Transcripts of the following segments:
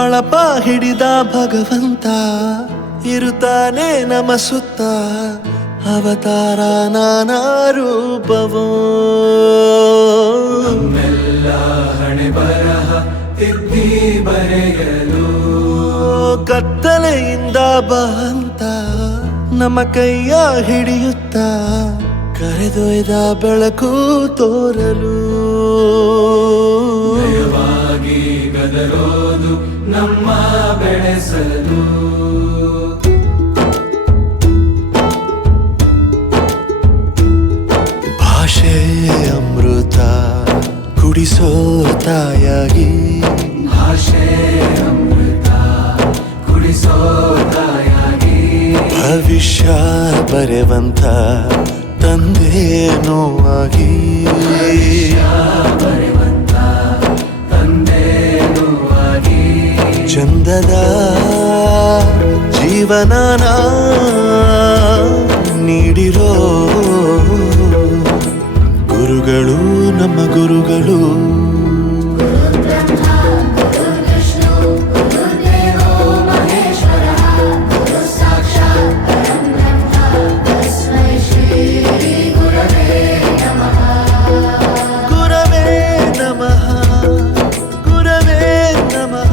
ಬಳಪ ಹಿಡಿದ ಭಗವಂತ ಇರುತ್ತಾನೆ ನಮ ಸುತ್ತ ಅವತಾರ ನಾನಾ ರೂಪವೋ ನಮ್ಮೆಲ್ಲ ಹಣೆ ಬರಹ ತಿದ್ದಿ ಬರೆಯಲು ಕತ್ತಲೆಯಿಂದ ಬಂತ ನಮ್ಮ ಕೈಯ ಹಿಡಿಯುತ್ತ ಕರೆದೊಯ್ದ ಬೆಳಕು ತೋರಲು ನಯವಾಗಿ ಗದರೋದು ನಮ್ಮ ಬೆಳೆಸಲು ಭಾಷೆ ಅಮೃತ ಕುಡಿಸೋ ತಾಯಾಗಿ ಭಾಷೆ ಅಮೃತ ಕುಡಿಸೋ ತಾಯಾಗಿ ಭವಿಷ್ಯ ಬರೆವಂತ ತಂದೆ ನೋವಾಗಿ ಬರೆವಂತ ತಂದೆನುವಾಗಿ ಚಂದದ ಜೀವನನ ನೀಡಿರೋ ಗುರುಗಳು ನಮ್ಮ ಗುರುಗಳು ಗುರವೇ ನಮಃ ಗುರವೇ ನಮಃ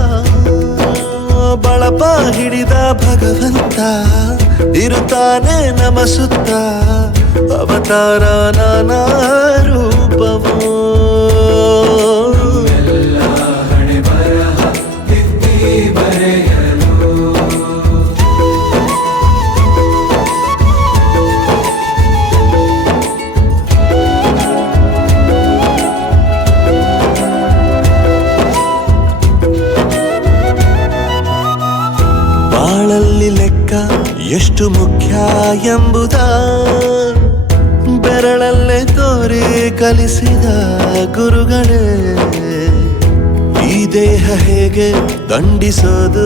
ಬಳಪ ಹಿಡಿದ ಭಗವಂತ ಇರುತ್ತಾನೆ ನಮ ಸುತ್ತ ಅವತಾರ ನಾನಾ ರೂಪವೋ ಎಲ್ಲ ಹಣೆ ಬರಹ ತಿದ್ದಿ ಬರೆಯಲು ಬಾಳಲ್ಲಿ ಲೆಕ್ಕ ಎಷ್ಟು ಮುಖ್ಯ ಎಂಬುದ ಬೆರಳಲ್ಲೇ ತೋರಿ ಕಲಿಸಿದ ಗುರುಗಳೇ ಈ ದೇಹ ಹೇಗೆ ದಂಡಿಸೋದು